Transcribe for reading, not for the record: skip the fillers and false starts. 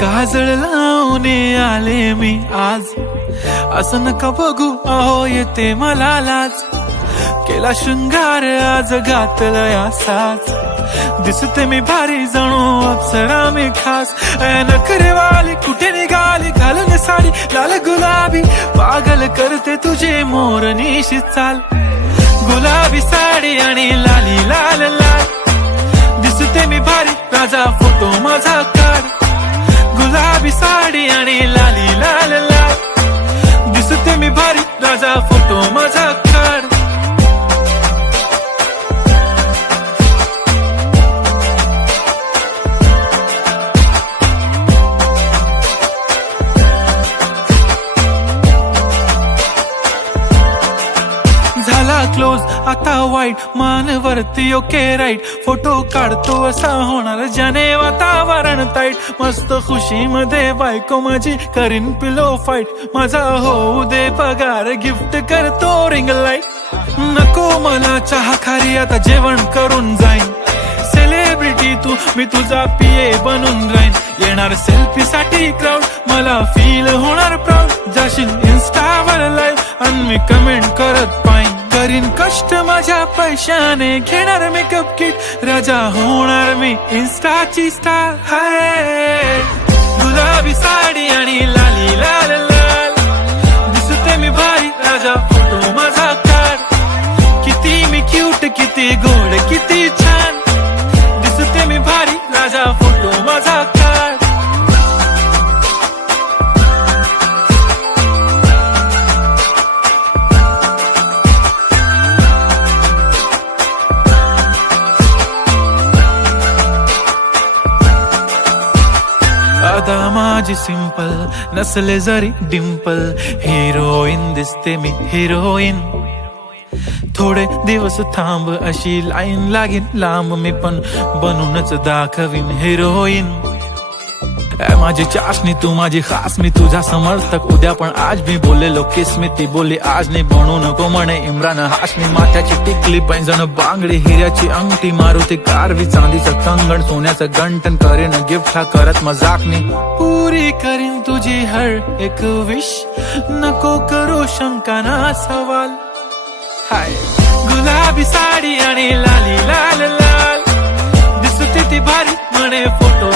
काजळ लावून आले मी आज, असं नका बघू अहो येते मला लाज. केला शृंगार आज घातला असाच, दिसते मी भारी जणू अप्सरा मी खास. नखरेवाली कुठे निघाली घालून साडी लाल गुलाबी, पागल करते तुझे मोरनीशी चाल. गुलाबी साडी आणि लाली लाल लाल, दिसते मी भारी राजा फोटो माझा काढ. गुलाबी साडी आणि लाली लाल लाल, दिसते मी भारी राजा फोटो माझा काढ. झाला क्लोज आता वाईट, मान वरती ओके राईट. फोटो काढतो असा होणार ज्याने वातावरण ताईट. मस्त खुशी मध्ये बायको माझी करीन पिलो फाईट. माझा होऊ दे पगार गिफ्ट करतो रिंग लाईट. नको मला चहा खारी आता जेवण करून जाईन. सेलिब्रिटी तू मी तुझा पिये बनून राहीन. येणार सेल्फी साठी क्राऊड मला फील होणार प्राऊड. जाशील इन्स्टावर लाईव्ह आणि मी कमेंट करत पाईन. करीन कष्ट माझ्या पैशाने घेणार मेकअप किट. राजा होणार मी इन्स्टाची स्टार. हाय गुलाबी साडी आणि लाली लाल लाल, दिसते मी भारी राजा फोटो माझा काढ. किती मी क्यूट किती गोड किती छान, दिसते मी भारी राजा फोटो माझा काढ. आता माझी सिंपल नसले जरी डिंपल, हिरोईन दिसते मी हिरोईन. थोडे दिवस थांब अशी लाईन लागेल लांब, मी पण बनूनच दाखवीन हिरोईन. माझी चाशनी तू माझी खास, मी तुझा समर्थक उद्या पण आज. मी बोललेलो किस मी ती बोलली आज नाही. बनू नको म्हणे इम्रान हाशमी. माथ्याची टिकली पैंजण बांगडी, हिऱ्याची अंगठी, मारुती कारवी, चांदीचं कंगण, सोन्याचं गंटन. करेन गिफ्ट हा करत मजाकनी. पुरी करीन तुझी हर एक विश, नको करू शंका ना सवाल. हाय गुलाबी साडी आणि लाली लाल लाल, दिसते ती भारी म्हणे फोटो